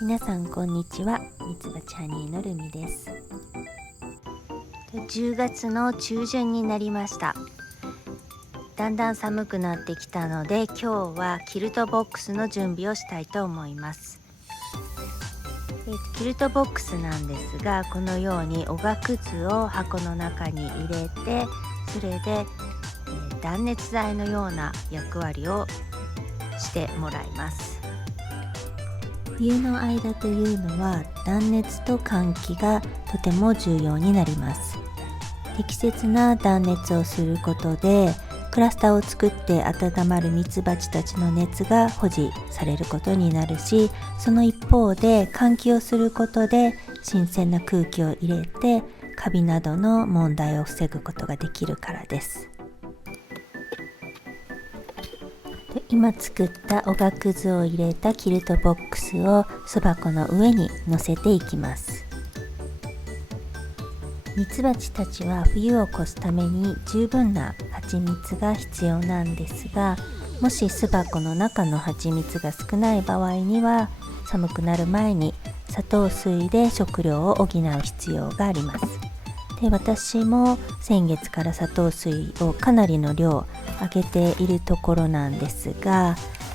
皆さんこんにちは。ミツバチハニーのルミです。10月の中旬になりました。だんだん寒くなってきたので、今日はキルトボックスの準備をしたいと思います。キルトボックスなんですが、このようにおがくずを箱の中に入れて、それで断熱材のような役割をしてもらいます。冬の間というのは断熱と換気がとても重要になります。適切な断熱をすることでクラスターを作って温まるミツバチたちの熱が保持されることになるし、その一方で換気をすることで新鮮な空気を入れてカビなどの問題を防ぐことができるからです。今作ったおがくずを入れたキルトボックスを巣箱の上に乗せていきます。ミツバチたちは冬を越すために十分な蜂蜜が必要なんですが、もし巣箱の中の蜂蜜が少ない場合には、寒くなる前に砂糖水で食料を補う必要があります。で、私も先月から砂糖水をかなりの量あげているところなんですが、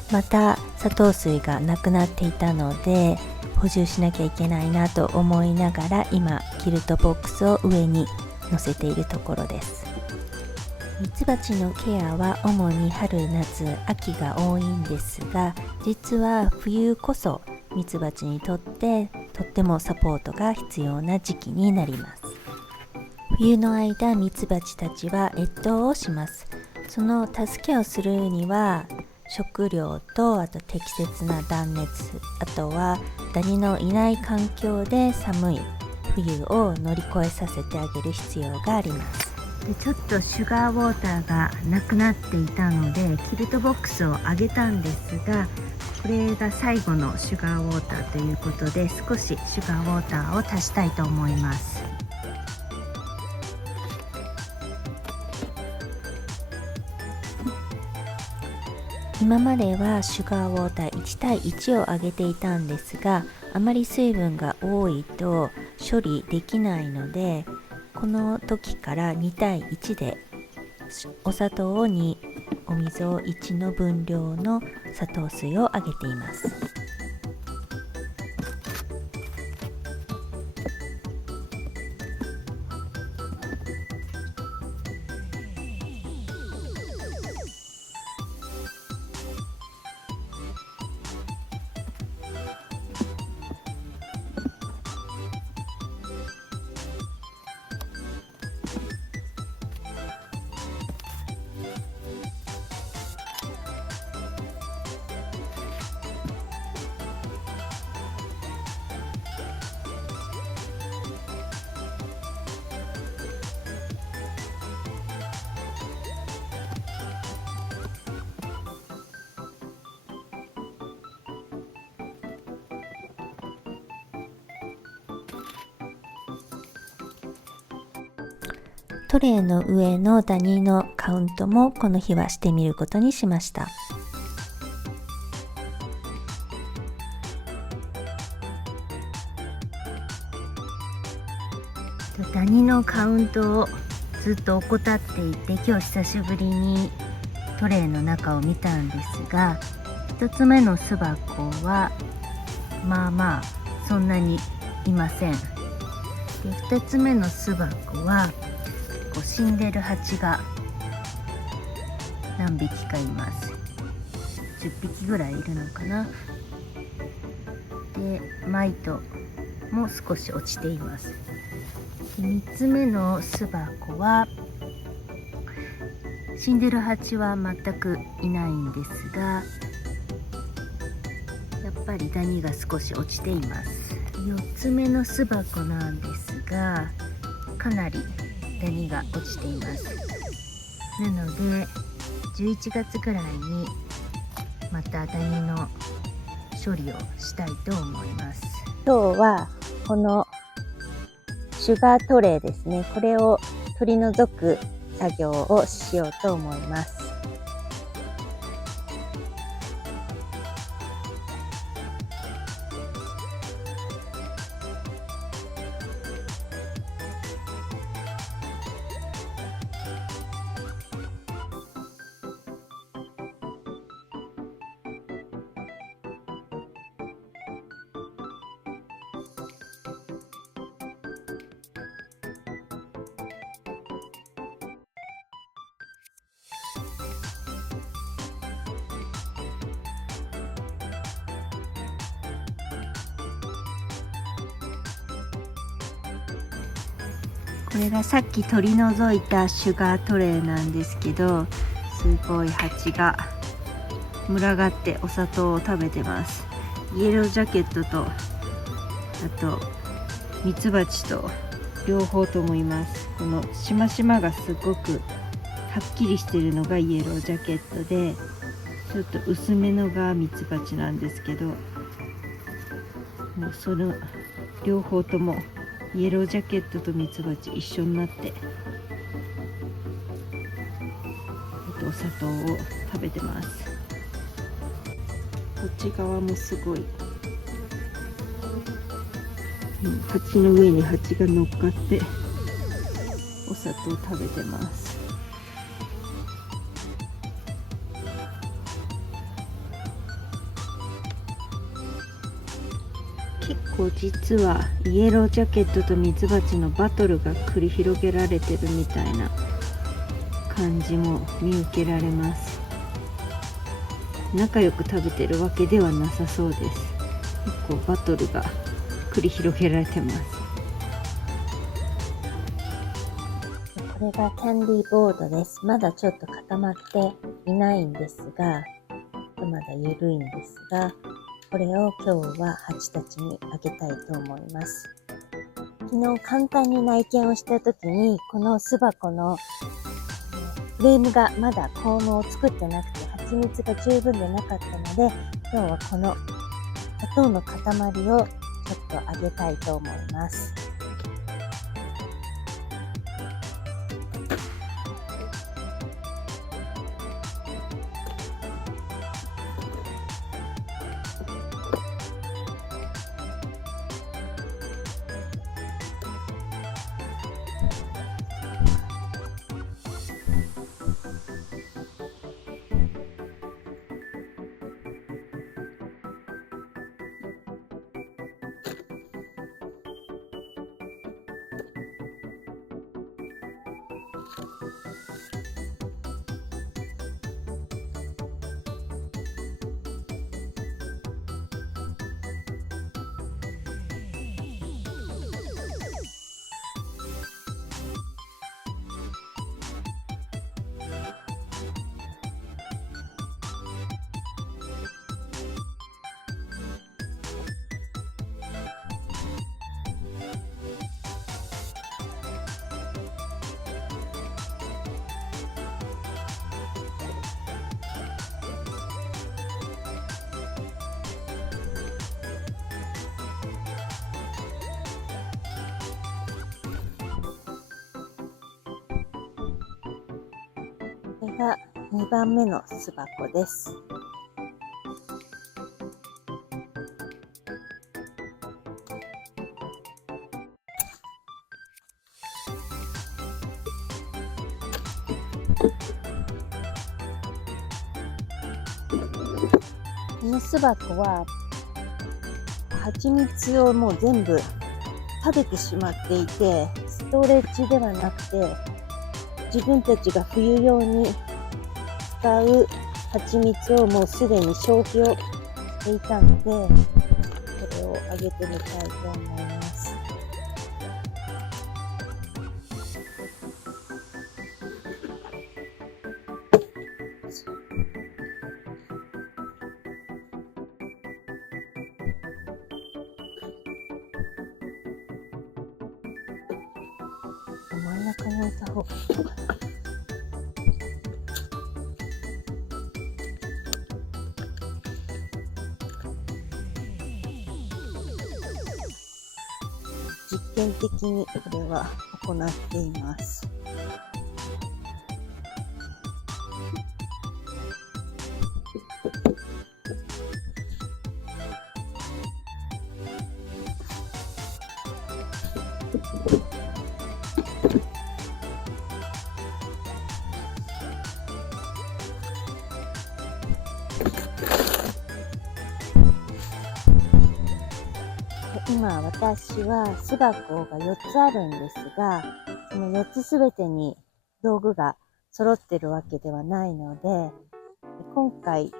また砂糖水がなくなっていたので補充しなきゃいけないなと思いながら、今キルトボックスを上に乗せているところです。ミツバチのケアは主に春夏秋が多いんですが、実は冬こそミツバチにとってとってもサポートが必要な時期になります。冬の間、ミツバチたちは越冬をします。その助けをするには食料と、あと適切な断熱、あとはダニのいない環境で寒い冬を乗り越えさせてあげる必要があります。で、ちょっとシュガーウォーターがなくなっていたのでキルトボックスをあげたんですが、これが最後のシュガーウォーターということで、少しシュガーウォーターを足したいと思います。今まではシュガーウォーター1対1をあげていたんですが、あまり水分が多いと処理できないので、この時から2対1でお砂糖を2、お水を1の分量の砂糖水をあげています。トレイの上のダニのカウントもこの日はしてみることにしました。ダニのカウントをずっと怠っていて、今日久しぶりにトレイの中を見たんですが、1つ目の巣箱はまあそんなにいません。で、2つ目の巣箱は死んでる蜂が何匹かいます。10匹ぐらいいるのかな。で、マイトも少し落ちています。で、3つ目の巣箱は死んでる蜂は全くいないんですが、やっぱりダニが少し落ちています。4つ目の巣箱なんですが、かなりダニが落ちています。なので11月ぐらいにまたダニの処理をしたいと思います。今日はこのシュガートレイですね、これを取り除く作業をしようと思います。これがさっき取り除いたシュガートレイなんですけど、すごい蜂が群がってお砂糖を食べてます。イエロージャケットと、あとミツバチと両方ともいます。このしましまがすごくはっきりしてるのがイエロージャケットで、ちょっと薄めのがミツバチなんですけど、もうその両方ともイエロージャケットとミツバチ一緒になってお砂糖を食べてます。こっち側もすごい、蜂の上に蜂が乗っかってお砂糖を食べてます。結構実はイエロージャケットとミツバチのバトルが繰り広げられてるみたいな感じも見受けられます。仲良く食べてるわけではなさそうです。結構バトルが繰り広げられてます。これがキャンディーボードです。まだちょっと固まっていないんですが、まだ緩いんですが、これを今日は蜂たちにあげたいと思います。昨日簡単に内見をした時に、この巣箱のフレームがまだコームを作ってなくて、蜂蜜が十分でなかったので、今日はこの砂糖の塊をちょっとあげたいと思います。これが2番目の巣箱です。この巣箱は蜂蜜をもう全部食べてしまっていて、ストレッジではなくて自分たちが冬用に使う蜂蜜をもうすでに消費をしていたので、これをあげてみたいと思います。真ん中に置いた方がいいのかな。実験的にこれは行っています。今私は巣箱が4つあるんですが、その4つすべてに道具が揃ってるわけではないので、今回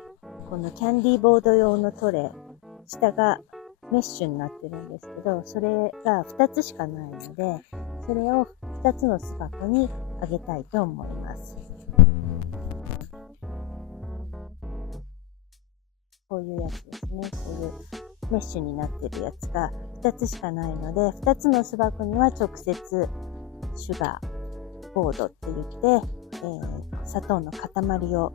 このキャンディーボード用のトレイ、下がメッシュになってるんですけど、それが2つしかないので、それを2つの巣箱にあげたいと思います。こういうやつですね。こういうメッシュになってるやつが2つしかないので、2つの巣箱には直接シュガーボードって言って、砂糖の塊を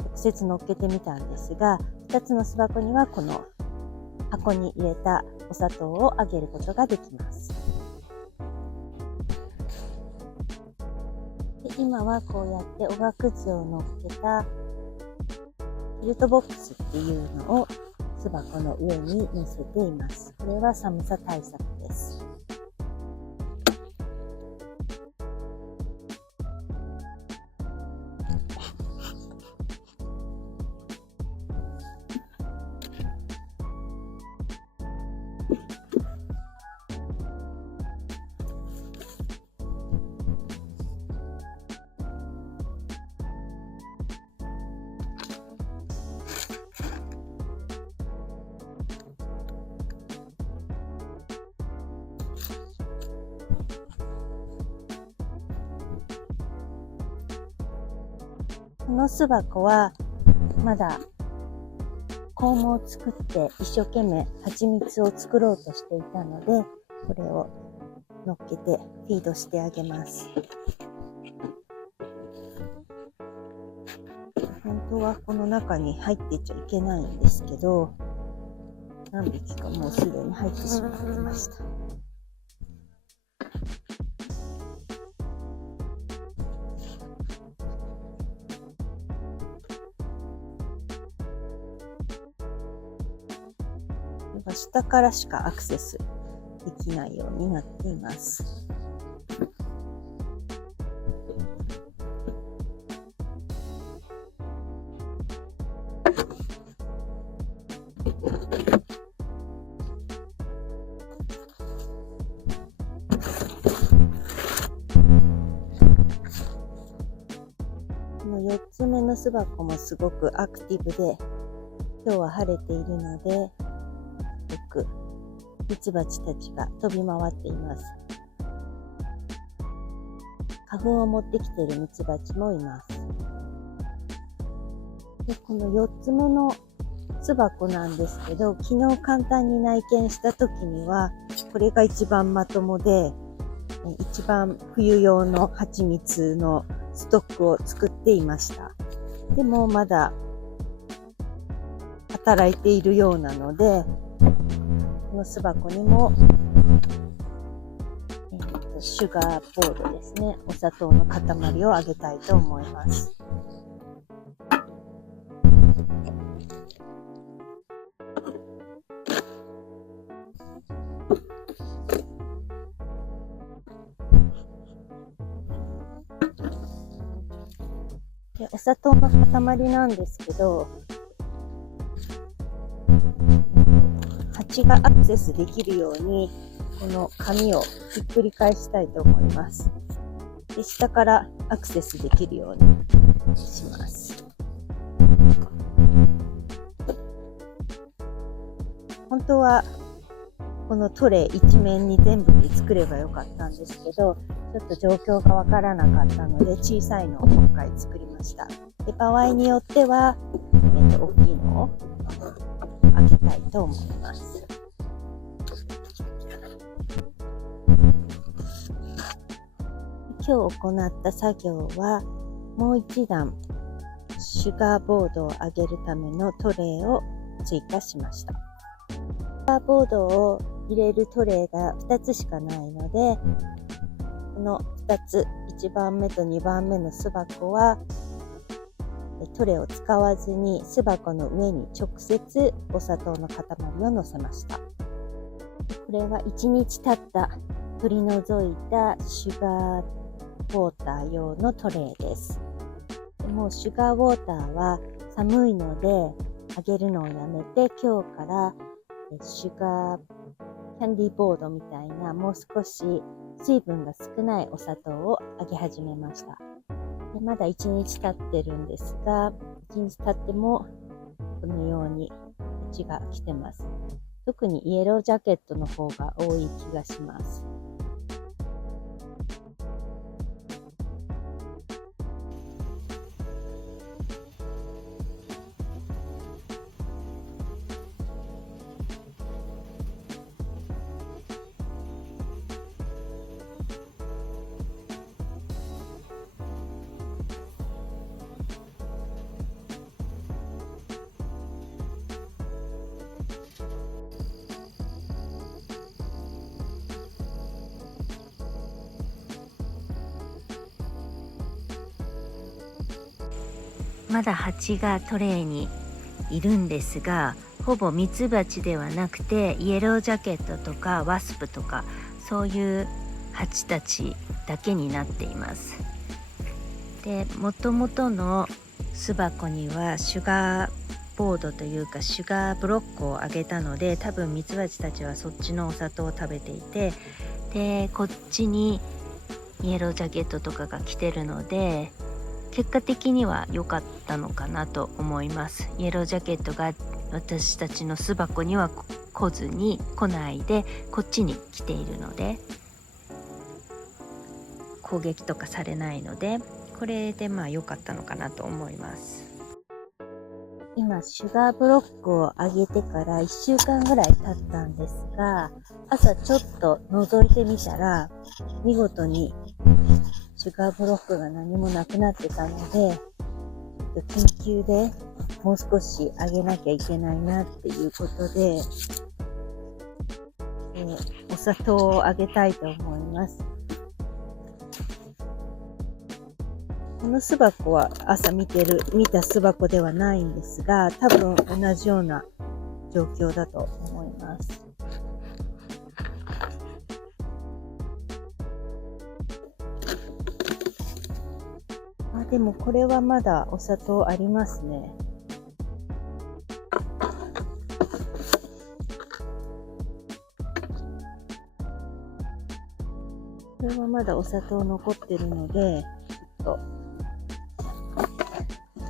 直接乗っけてみたんですが、2つの巣箱にはこの箱に入れたお砂糖をあげることができます。で、今はこうやっておがくずを乗っけたキルトボックスっていうのを巣箱の上に乗せています。これは寒さ対策です。この巣箱はまだコームを作って一生懸命蜂蜜を作ろうとしていたので、これを乗っけてフィードしてあげます。本当はこの中に入っていっちゃいけないんですけど、何匹かもうすでに入ってしまってました。下からしかアクセスできないようになっています。この4つ目の巣箱もすごくアクティブで、今日は晴れているので、よくミツバチたちが飛び回っています。花粉を持ってきているミツバチもいます。で、この4つ目の巣箱なんですけど、昨日簡単に内見した時には、これが一番まともで、一番冬用の蜂蜜のストックを作っていました。でもまだ働いているようなので、この巣箱にも、シュガーボードですね、お砂糖の塊をあげたいと思います。で、お砂糖の塊なんですけど、蜂がアクセスできるようにこの紙をひっくり返したいと思います。で、下からアクセスできるようにします。本当はこのトレイ一面に全部に作ればよかったんですけど、ちょっと状況がわからなかったので小さいのを今回作りました。で、場合によっては、大きいのをあげたいと思います。今日行った作業はもう一段シュガーボードを上げるためのトレイを追加しました。シュガーボードを入れるトレイが2つしかないので、この2つ、1番目と2番目の巣箱はトレイを使わずに巣箱の上に直接お砂糖の塊を乗せました。これは1日経った取り除いたシュガーウォーター用のトレイです。でもうシュガーウォーターは寒いのであげるのをやめて、今日からシュガーキャンディーボードみたいなもう少し水分が少ないお砂糖をあげ始めました。で、まだ1日経ってるんですが、1日経ってもこのように蜂が来てます。特にイエロージャケットの方が多い気がします。まだ蜂がトレイにいるんですが、ほぼミツバチではなくてイエロージャケットとかワスプとかそういう蜂たちだけになっています。で、もともとの巣箱にはシュガーボードというかシュガーブロックをあげたので、多分ミツバチたちはそっちのお砂糖を食べていて、でこっちにイエロージャケットとかが来てるので、結果的には良かったのかなと思います。イエロージャケットが私たちの巣箱には来ないでこっちに来ているので、攻撃とかされないので、これで良かったのかなと思います。今シュガーブロックを上げてから1週間ぐらい経ったんですが、朝ちょっと覗いてみたら見事にシュガーブロックが何もなくなってたので、緊急でもう少し上げなきゃいけないなっていうことで、お砂糖をあげたいと思います。この巣箱は朝見た巣箱ではないんですが、多分同じような状況だと思います。でもこれはまだお砂糖ありますね。これはまだお砂糖残ってるので、ちょっと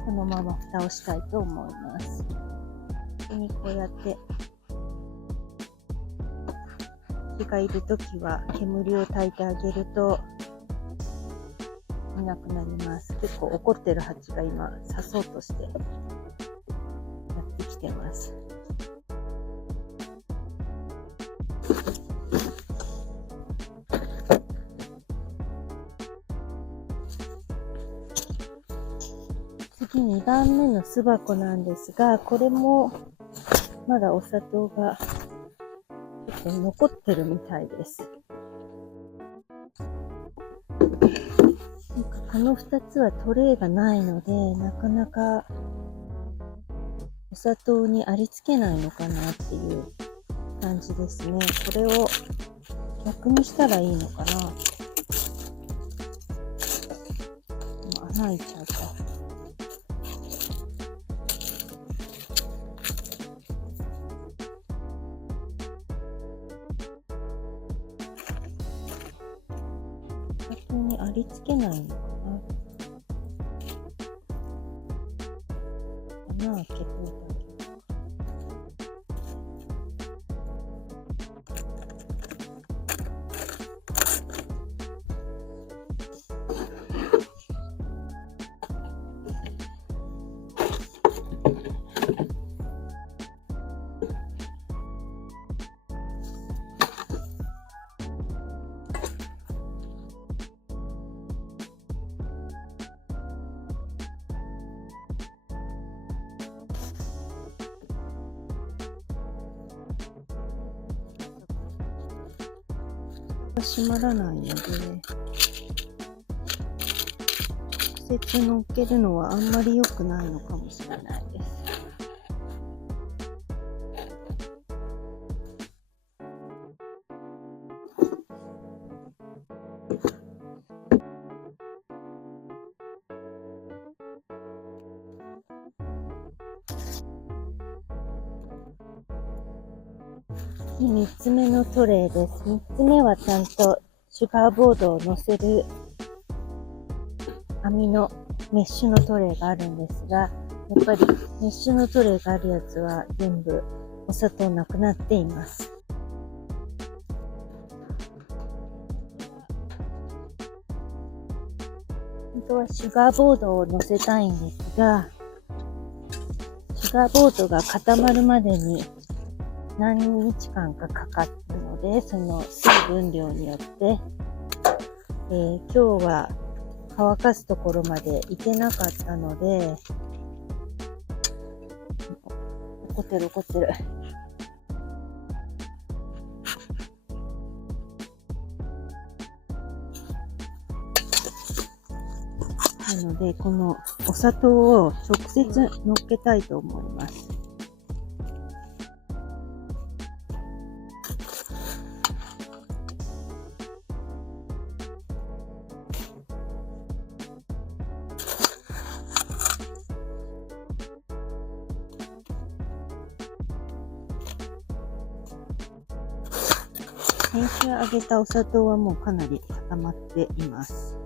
このまま蓋をしたいと思います。ここにこうやって火がいるときは煙を焚いてあげるといなくなります。結構怒ってる蜂が今刺そうとしてやってきてます。次2番目の巣箱なんですが、これもまだお砂糖が結構残ってるみたいです。この2つはトレイがないので、なかなかお砂糖にありつけないのかなっていう感じですね。これを逆にしたらいいのかな。穴開いちゃうか。お砂糖にありつけないのかな。穴開けてみたい。閉まらないので、直接乗っけるのはあんまり良くないのかもしれないです。3つ目のトレイです。3つ目はちゃんとシュガーボードを乗せる網のメッシュのトレイがあるんですが、やっぱりメッシュのトレイがあるやつは全部お砂糖なくなっています。本当はシュガーボードを乗せたいんですが、シュガーボードが固まるまでに何日間かかかるので、その水分量によって、今日は乾かすところまで行けなかったので、怒ってる。なのでこのお砂糖を直接乗っけたいと思います。先週揚げたお砂糖はもうかなり固まっています。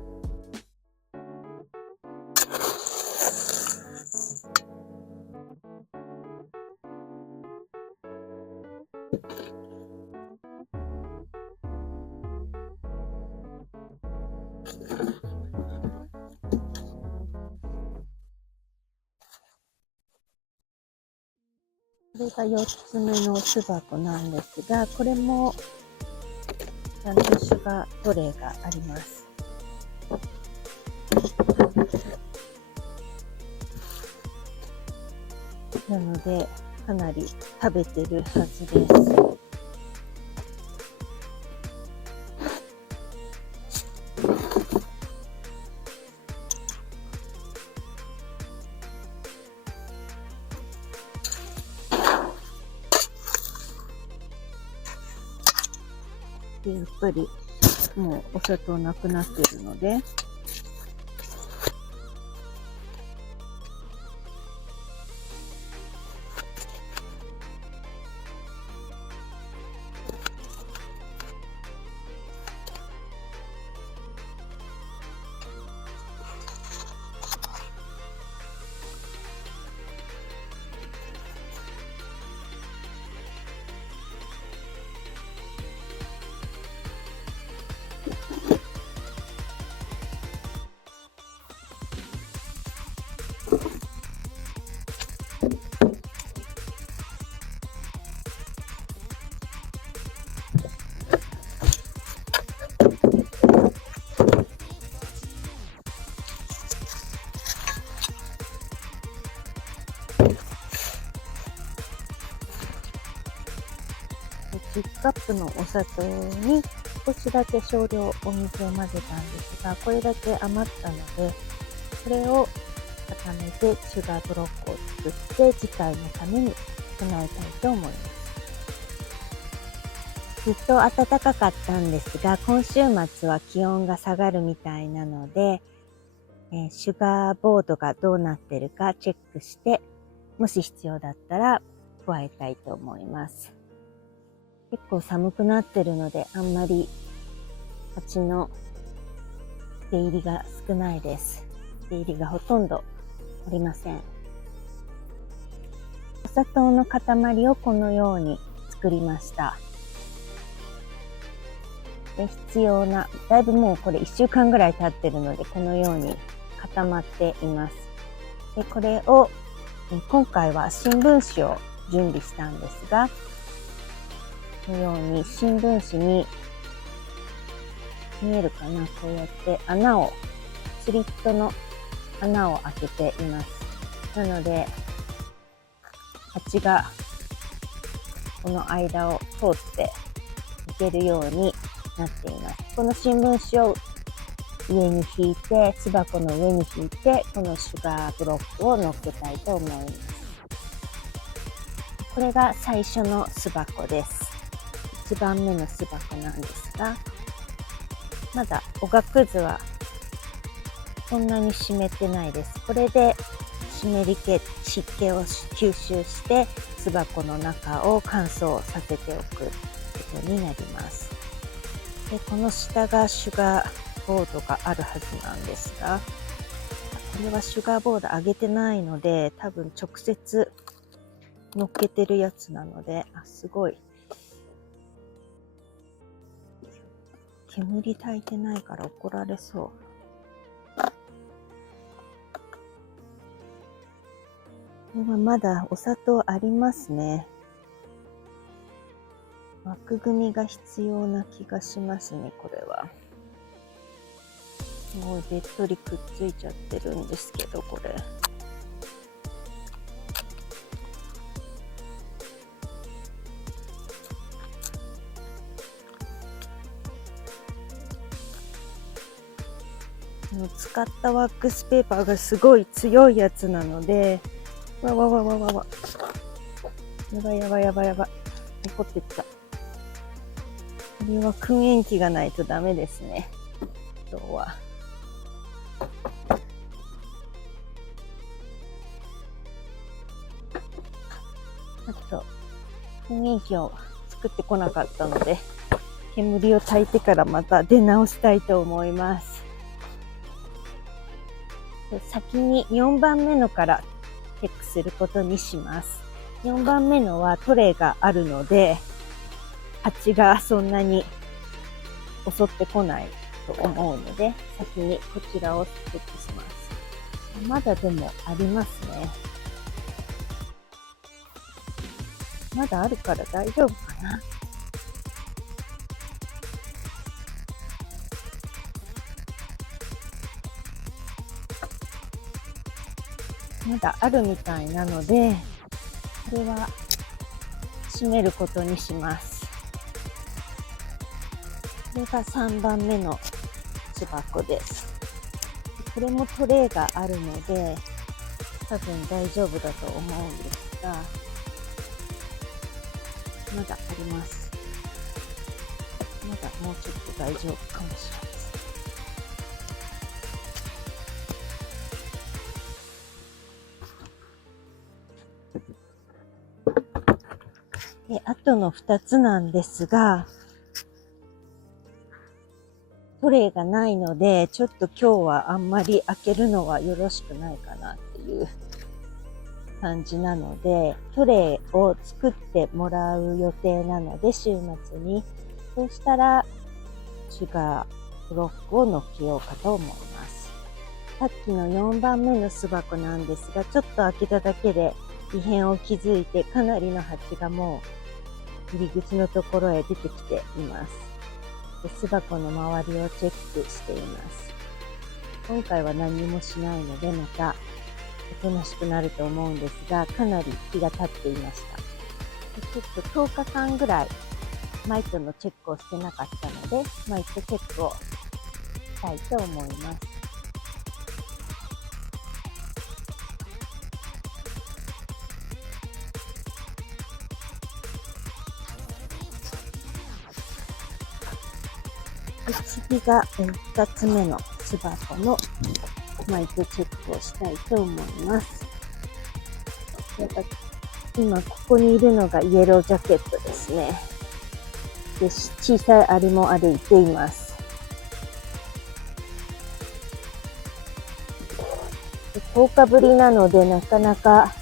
これが4つ目の巣箱なんですが、これもちゃんとシュガートレイがあります。なのでかなり食べてるはずです。でやっぱりもうお砂糖なくなってるので、1カップのお砂糖に少しだけ少量お水を混ぜたんですが、これだけ余ったので、これを固めてシュガーブロックを作って次回のために備えたいと思います。ずっと暖かかったんですが、今週末は気温が下がるみたいなので、シュガーボードがどうなってるかチェックして、もし必要だったら加えたいと思います。結構寒くなってるので、あんまり蜂の出入りが少ないです。出入りがほとんどありません。お砂糖の塊をこのように作りました。で必要な、だいぶもうこれ1週間ぐらい経ってるので、このように固まっています。でこれを今回は新聞紙を準備したんですが、このように新聞紙に見えるかな、こうやって穴を、スリットの穴を開けています。なので蜂がこの間を通っていけるようになっています。この新聞紙を上に引いて、巣箱の上に引いて、このシュガーブロックを乗っけたいと思います。これが最初の巣箱です。1番目の巣箱なんですが、まだおがくずはそんなに湿ってないです。これで湿気を吸収して巣箱の中を乾燥させておくことになります。でこの下がシュガーボードがあるはずなんですが、これはシュガーボード上げてないので、多分直接乗っけてるやつなので、すごい煙焚いてないから怒られそう。これはまだお砂糖ありますね。枠組みが必要な気がしますね、これは。すごいべっとりくっついちゃってるんですけど、これ。使ったワックスペーパーがすごい強いやつなので、わわわわわわ。やばいやばいやばいやばい。怒ってった。これは燻煙機がないとダメですね。今日は。あと、燻煙機を作ってこなかったので、煙を焚いてからまた出直したいと思います。先に4番目のからチェックすることにします。4番目のはトレイがあるので、蜂がそんなに襲ってこないと思うので、先にこちらをチェックします。まだでもありますね。まだあるから大丈夫かな。まだあるみたいなので、これは閉めることにします。これが3番目の巣箱です。これもトレイがあるので、多分大丈夫だと思うんですが、まだあります。まだもうちょっと大丈夫かもしれないです。で、あとの2つなんですが、トレイがないので、ちょっと今日はあんまり開けるのはよろしくないかなっていう感じなので、トレイを作ってもらう予定なので、週末に。そうしたら、シュガーブロックを乗っけようかと思います。さっきの4番目の巣箱なんですが、ちょっと開けただけで異変を気づいて、かなりの蜂がもう入り口のところへ出てきています。巣箱の周りをチェックしています。今回は何もしないので、またおとなしくなると思うんですが、かなり日が経っていました。ちょっと10日間ぐらいマイトのチェックをしてなかったので、マイトチェックをしたいと思います。次が2つ目の巣箱のマイトチェックをしたいと思います。今ここにいるのがイエロージャケットですね。で、小さいアリも歩いています。10日ぶりなのでなかなか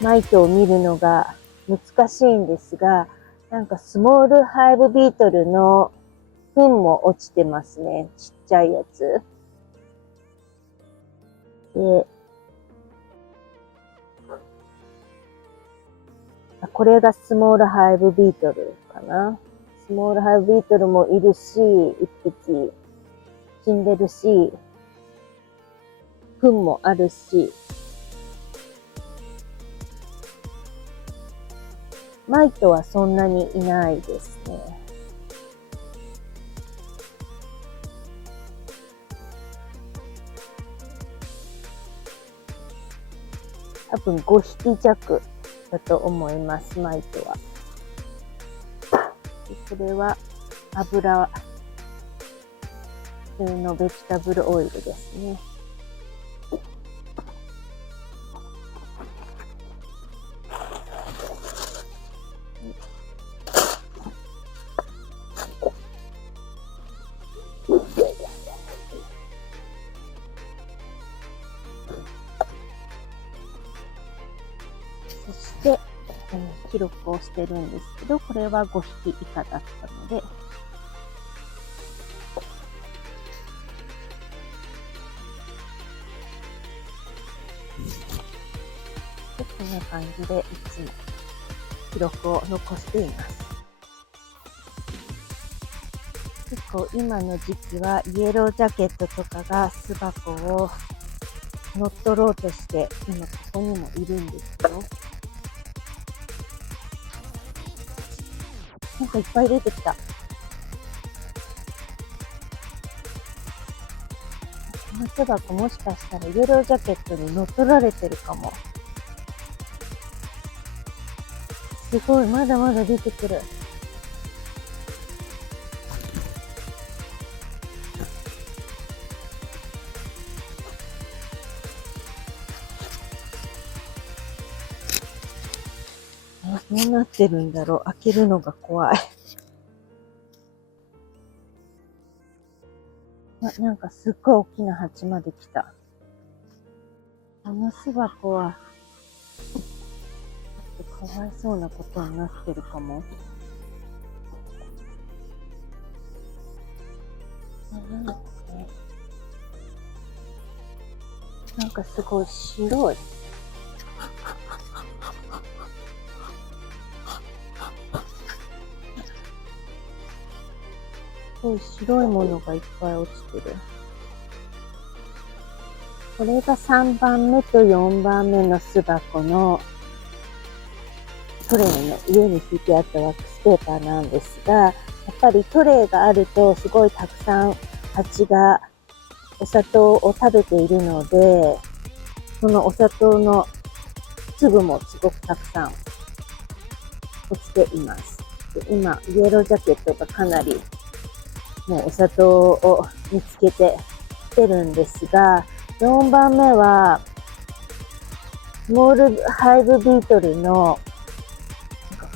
マイトを見るのが難しいんですが、なんかスモールハイブビートルの糞も落ちてますね。ちっちゃいやつ。で、これがスモールハイブビートルかな。スモールハイブビートルもいるし、一匹死んでるし、糞もあるし、マイトはそんなにいないですね。多分5匹弱だと思います、マイトは。でこれは油、普通のベジタブルオイルですね。そして、記録をしてるんですけど、これは5匹以下だったので、こんな感じでいつも記録を残しています。結構今の時期はイエロージャケットとかが巣箱を乗っ取ろうとして、今ここにもいるんですよ。なんかいっぱい出てきた。この巣箱もしかしたらイエロージャケットに乗っ取られてるかも。すごい、まだまだ出てくる。どうなってるんだろう。開けるのが怖い。なんかすっごい大きな鉢まで来た。あの巣箱は、ちょっとかわいそうなことになってるかも。なんかすごい白い。すごい白いものがいっぱい落ちてる。これが3番目と4番目の巣箱のトレイの上に敷いてあったワックスペーパーなんですが、やっぱりトレイがあるとすごいたくさん蜂がお砂糖を食べているので、そのお砂糖の粒もすごくたくさん落ちています。で今、イエロージャケットがかなりもうお砂糖を見つけてきてるんですが、4番目はスモールハイブビートルの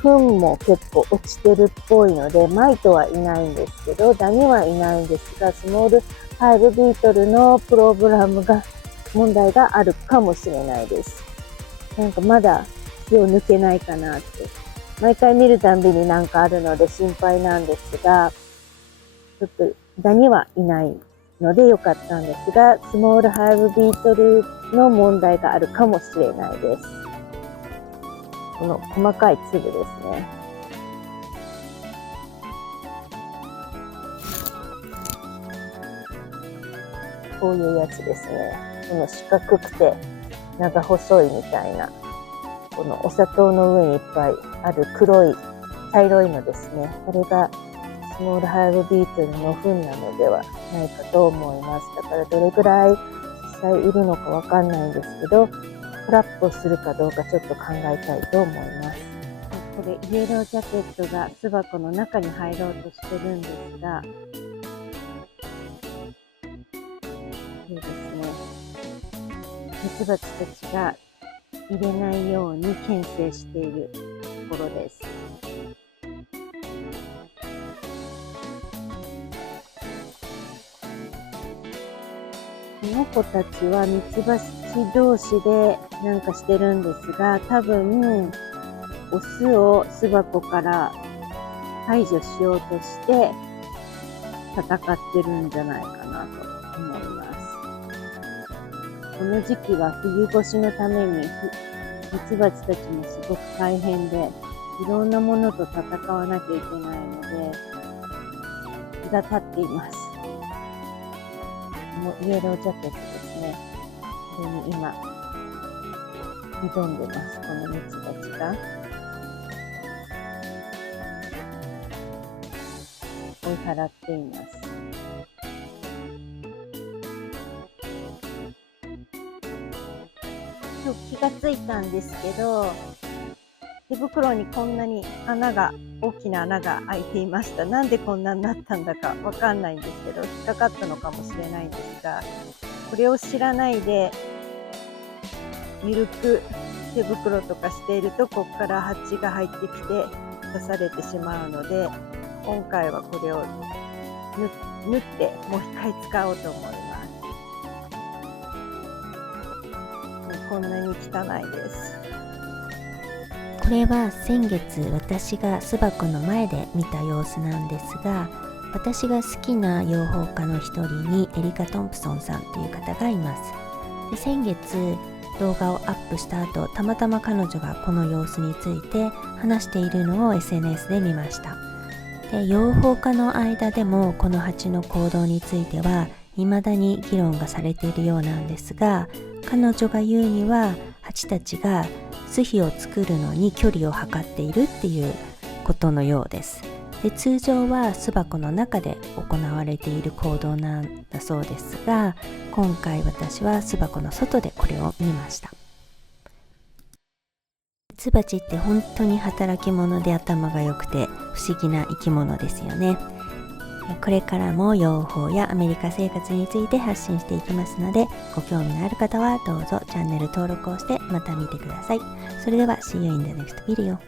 糞も結構落ちてるっぽいので、マイトはいないんですけど、ダニはいないんですが、スモールハイブビートルのプログラムが問題があるかもしれないです。なんかまだ気を抜けないかなって。毎回見るたんびになんかあるので心配なんですが、ちょっとダニはいないので良かったんですが、スモールハイブビートルの問題があるかもしれないです。この細かい粒ですね。こういうやつですね。この四角くて長細いみたいな、このお砂糖の上にいっぱいある黒い茶色いのですね。これがスモールハイブビートルの糞なのではないかと思います。だからどれぐらい実際いるのかわかんないんですけど、トラップをするかどうかちょっと考えたいと思います。これイエロージャケットが巣箱の中に入ろうとしてるんですが、これですね。ミツバチたちが入れないように牽制しているところです。この子たちはミツバチ同士でなんかしてるんですが、多分オスを巣箱から排除しようとして戦ってるんじゃないかなと思います。この時期は冬越しのためにミツバチたちもすごく大変で、いろんなものと戦わなきゃいけないので日が経っています。イエロージャケットですね。これに今挑んでます、このミツバチが。追い払っています。今日気がついたんですけど、手袋にこんなに大きな穴が開いていました。なんでこんなになったんだかわかんないんですけど、引っかかったのかもしれないんですが、これを知らないでゆるく手袋とかしていると、ここから蜂が入ってきて刺されてしまうので、今回はこれを縫ってもう一回使おうと思います。こんなに汚いです。これは先月私が巣箱の前で見た様子なんですが、私が好きな養蜂家の一人にエリカ・トンプソンさんという方がいます。で、先月動画をアップした後、たまたま彼女がこの様子について話しているのを SNS で見ました。で、養蜂家の間でもこの蜂の行動については未だに議論がされているようなんですが、彼女が言うには蜂たちが巣碑を作るのに距離を測っているっていうことのようです。で通常は巣箱の中で行われている行動なんだそうですが、今回私は巣箱の外でこれを見ました。ミツバチって本当に働き者で頭が良くて不思議な生き物ですよね。これからも養蜂やアメリカ生活について発信していきますので、ご興味のある方はどうぞチャンネル登録をしてまた見てください。それでは See you in the next video.